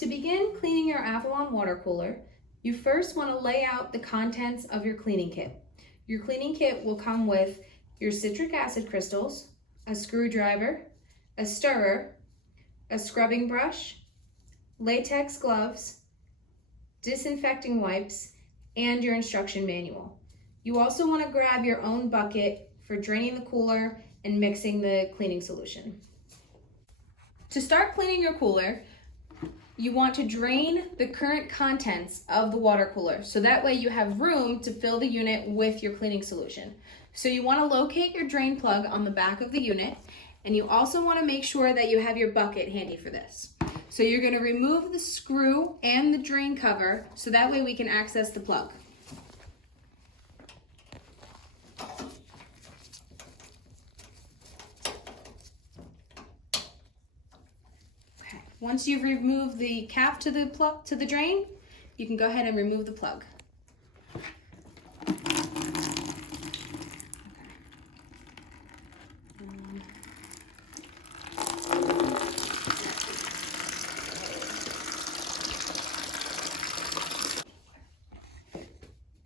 To begin cleaning your Avalon water cooler, you first want to lay out the contents of your cleaning kit. Your cleaning kit will come with your citric acid crystals, a screwdriver, a stirrer, a scrubbing brush, latex gloves, disinfecting wipes, and your instruction manual. You also want to grab your own bucket for draining the cooler and mixing the cleaning solution. To start cleaning your cooler, you want to drain the current contents of the water cooler, so that way you have room to fill the unit with your cleaning solution. So you want to locate your drain plug on the back of the unit, and you also want to make sure that you have your bucket handy for this. So you're going to remove the screw and the drain cover, so that way we can access the plug. Once you've removed the cap to the drain, you can go ahead and remove the plug.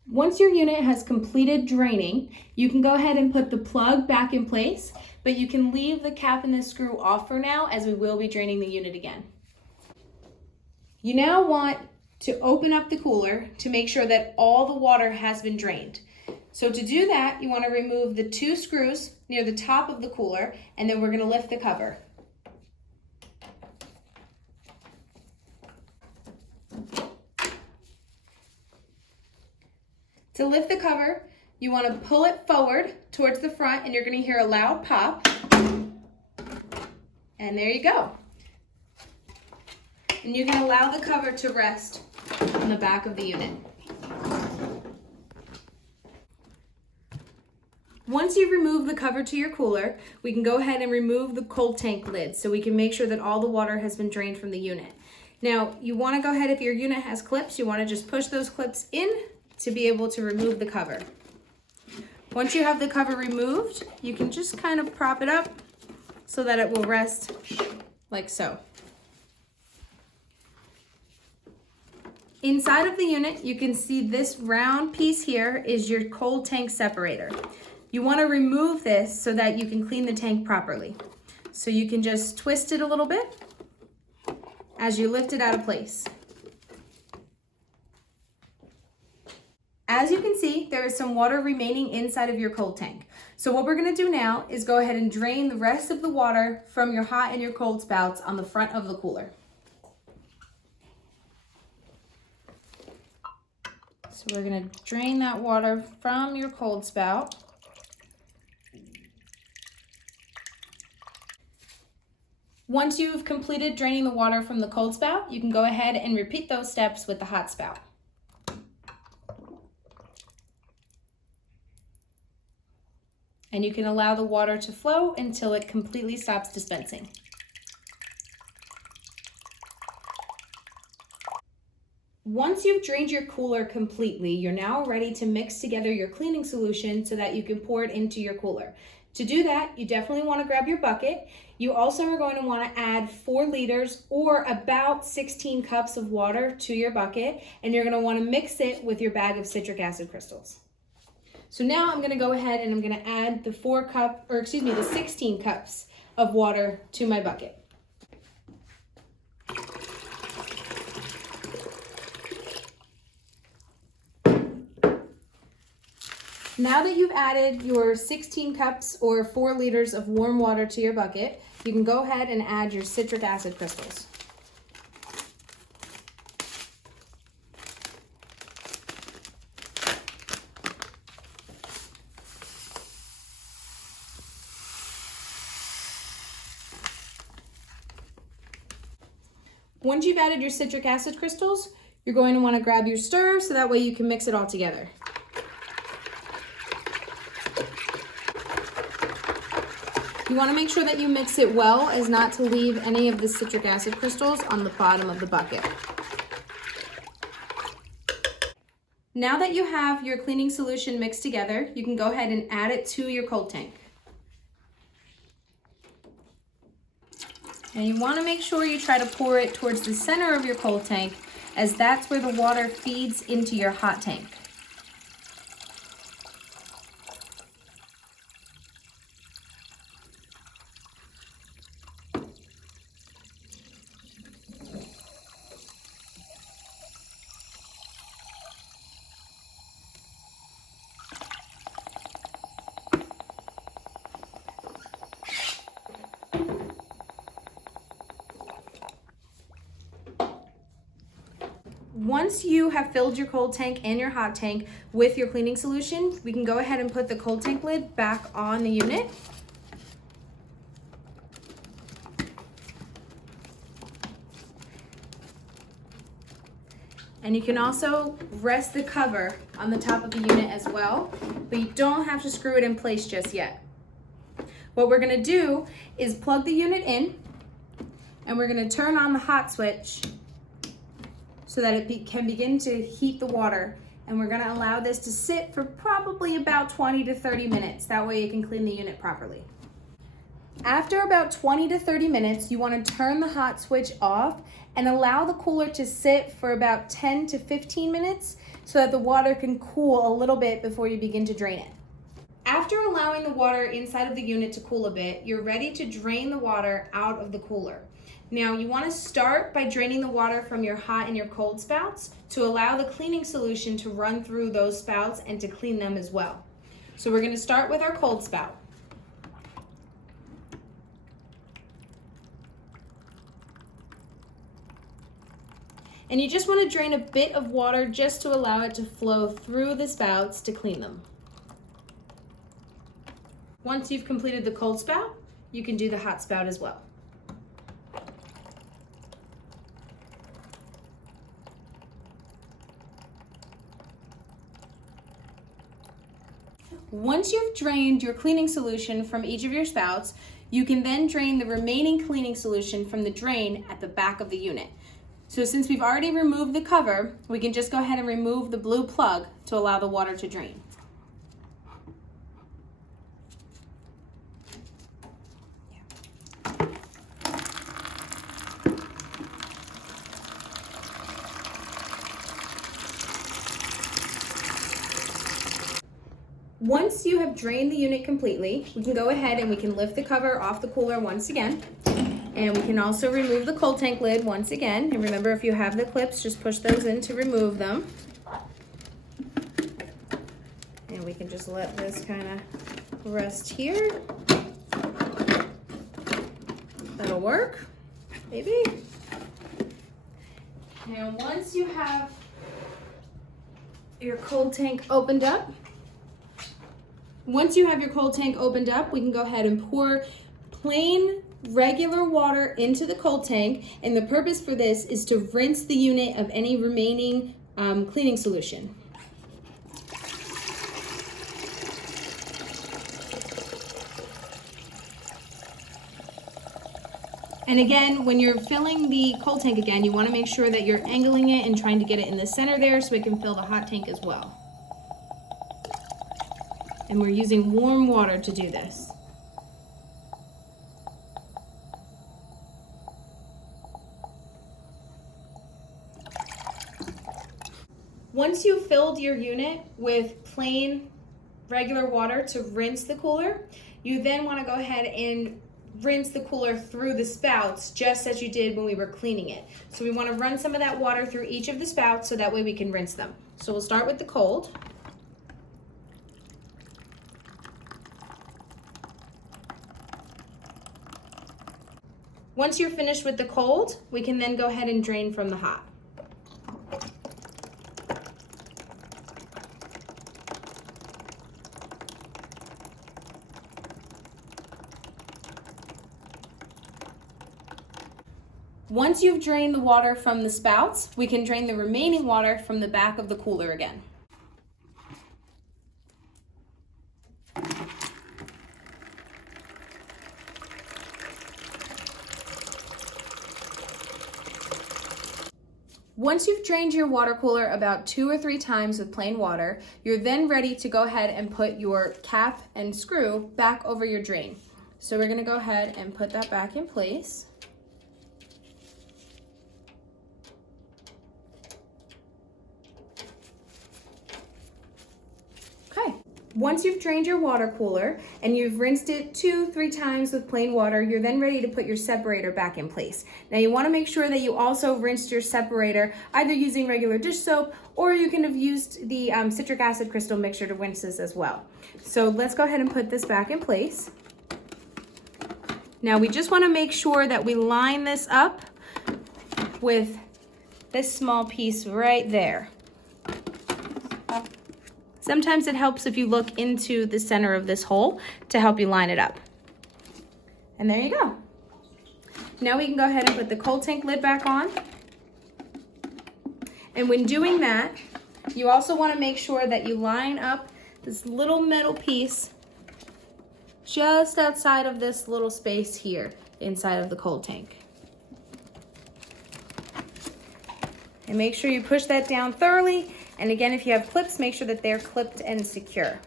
Once your unit has completed draining, you can go ahead and put the plug back in place, but you can leave the cap and the screw off for now, as we will be draining the unit again. You now want to open up the cooler to make sure that all the water has been drained. So to do that, you want to remove the 2 screws near the top of the cooler, and then we're going to lift the cover. To lift the cover, you want to pull it forward towards the front, and you're going to hear a loud pop. And there you go. And you can allow the cover to rest on the back of the unit. Once you've removed the cover to your cooler, we can go ahead and remove the cold tank lid so we can make sure that all the water has been drained from the unit. Now, you want to go ahead, if your unit has clips, you want to just push those clips in to be able to remove the cover. Once you have the cover removed, you can just kind of prop it up so that it will rest like so. Inside of the unit, you can see this round piece here is your cold tank separator. You want to remove this so that you can clean the tank properly. So you can just twist it a little bit as you lift it out of place. As you can see, there is some water remaining inside of your cold tank. So what we're going to do now is go ahead and drain the rest of the water from your hot and your cold spouts on the front of the cooler. So we're going to drain that water from your cold spout. Once you've completed draining the water from the cold spout, you can go ahead and repeat those steps with the hot spout. And you can allow the water to flow until it completely stops dispensing. Once you've drained your cooler completely, you're now ready to mix together your cleaning solution so that you can pour it into your cooler. To do that, you definitely want to grab your bucket. You also are going to want to add 4 liters or about 16 cups of water to your bucket, and you're going to want to mix it with your bag of citric acid crystals. So now I'm going to go ahead and I'm going to add the 16 cups of water to my bucket. Now that you've added your 16 cups or 4 liters of warm water to your bucket, you can go ahead and add your citric acid crystals. Once you've added your citric acid crystals, you're going to want to grab your stirrer so that way you can mix it all together. You want to make sure that you mix it well as not to leave any of the citric acid crystals on the bottom of the bucket. Now that you have your cleaning solution mixed together, you can go ahead and add it to your cold tank. And you want to make sure you try to pour it towards the center of your cold tank, as that's where the water feeds into your hot tank. Once you have filled your cold tank and your hot tank with your cleaning solution, we can go ahead and put the cold tank lid back on the unit. And you can also rest the cover on the top of the unit as well, but you don't have to screw it in place just yet. What we're gonna do is plug the unit in, and we're gonna turn on the hot switch so that it can begin to heat the water. And we're gonna allow this to sit for probably about 20 to 30 minutes. That way it can clean the unit properly. After about 20 to 30 minutes, you wanna turn the hot switch off and allow the cooler to sit for about 10 to 15 minutes so that the water can cool a little bit before you begin to drain it. After allowing the water inside of the unit to cool a bit, you're ready to drain the water out of the cooler. Now you want to start by draining the water from your hot and your cold spouts to allow the cleaning solution to run through those spouts and to clean them as well. So we're going to start with our cold spout. And you just want to drain a bit of water just to allow it to flow through the spouts to clean them. Once you've completed the cold spout, you can do the hot spout as well. Once you've drained your cleaning solution from each of your spouts, you can then drain the remaining cleaning solution from the drain at the back of the unit. So since we've already removed the cover, we can just go ahead and remove the blue plug to allow the water to drain. Once you have drained the unit completely, we can go ahead and we can lift the cover off the cooler once again. And we can also remove the cold tank lid once again. And remember, if you have the clips, just push those in to remove them. And we can just let this kind of rest here. That'll work, maybe. Now, once you have your cold tank opened up, we can go ahead and pour plain regular water into the cold tank, and the purpose for this is to rinse the unit of any remaining cleaning solution. And again, when you're filling the cold tank again, you want to make sure that you're angling it and trying to get it in the center there so it can fill the hot tank as well. And we're using warm water to do this. Once you've filled your unit with plain regular water to rinse the cooler, you then want to go ahead and rinse the cooler through the spouts just as you did when we were cleaning it. So we want to run some of that water through each of the spouts so that way we can rinse them. So we'll start with the cold. Once you're finished with the cold, we can then go ahead and drain from the hot. Once you've drained the water from the spouts, we can drain the remaining water from the back of the cooler again. Once you've drained your water cooler about 2 or 3 times with plain water, you're then ready to go ahead and put your cap and screw back over your drain. So we're going to go ahead and put that back in place. Once you've drained your water cooler and you've rinsed it 2-3 times with plain water, you're then ready to put your separator back in place. Now you want to make sure that you also rinsed your separator either using regular dish soap, or you can have used the citric acid crystal mixture to rinse this as well. So let's go ahead and put this back in place. Now we just want to make sure that we line this up with this small piece right there. Sometimes it helps if you look into the center of this hole to help you line it up. And there you go. Now we can go ahead and put the cold tank lid back on. And when doing that, you also want to make sure that you line up this little metal piece just outside of this little space here inside of the cold tank. And make sure you push that down thoroughly. And again, if you have clips, make sure that they're clipped and secure.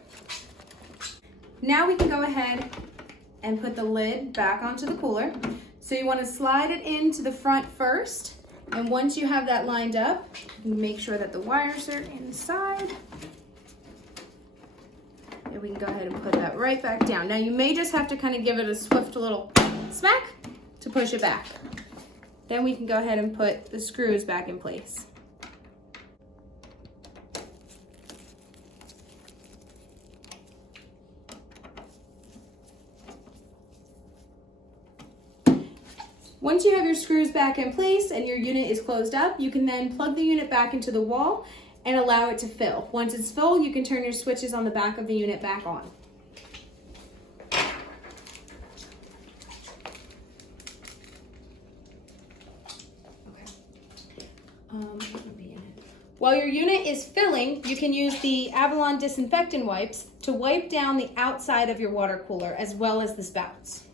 Now we can go ahead and put the lid back onto the cooler. So you want to slide it into the front first. And once you have that lined up, make sure that the wires are inside. And we can go ahead and put that right back down. Now you may just have to kind of give it a swift little smack to push it back. Then we can go ahead and put the screws back in place. Once you have your screws back in place and your unit is closed up, you can then plug the unit back into the wall and allow it to fill. Once it's full, you can turn your switches on the back of the unit back on. While your unit is filling, you can use the Avalon disinfectant wipes to wipe down the outside of your water cooler as well as the spouts.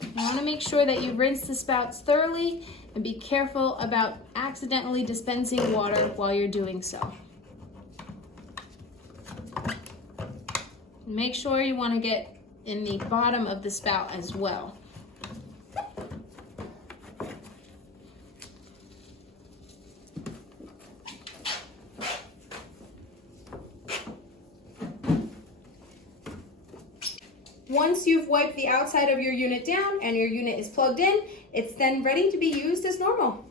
You want to make sure that you rinse the spouts thoroughly and be careful about accidentally dispensing water while you're doing so. Make sure you want to get in the bottom of the spout as well. Once you've wiped the outside of your unit down and your unit is plugged in, it's then ready to be used as normal.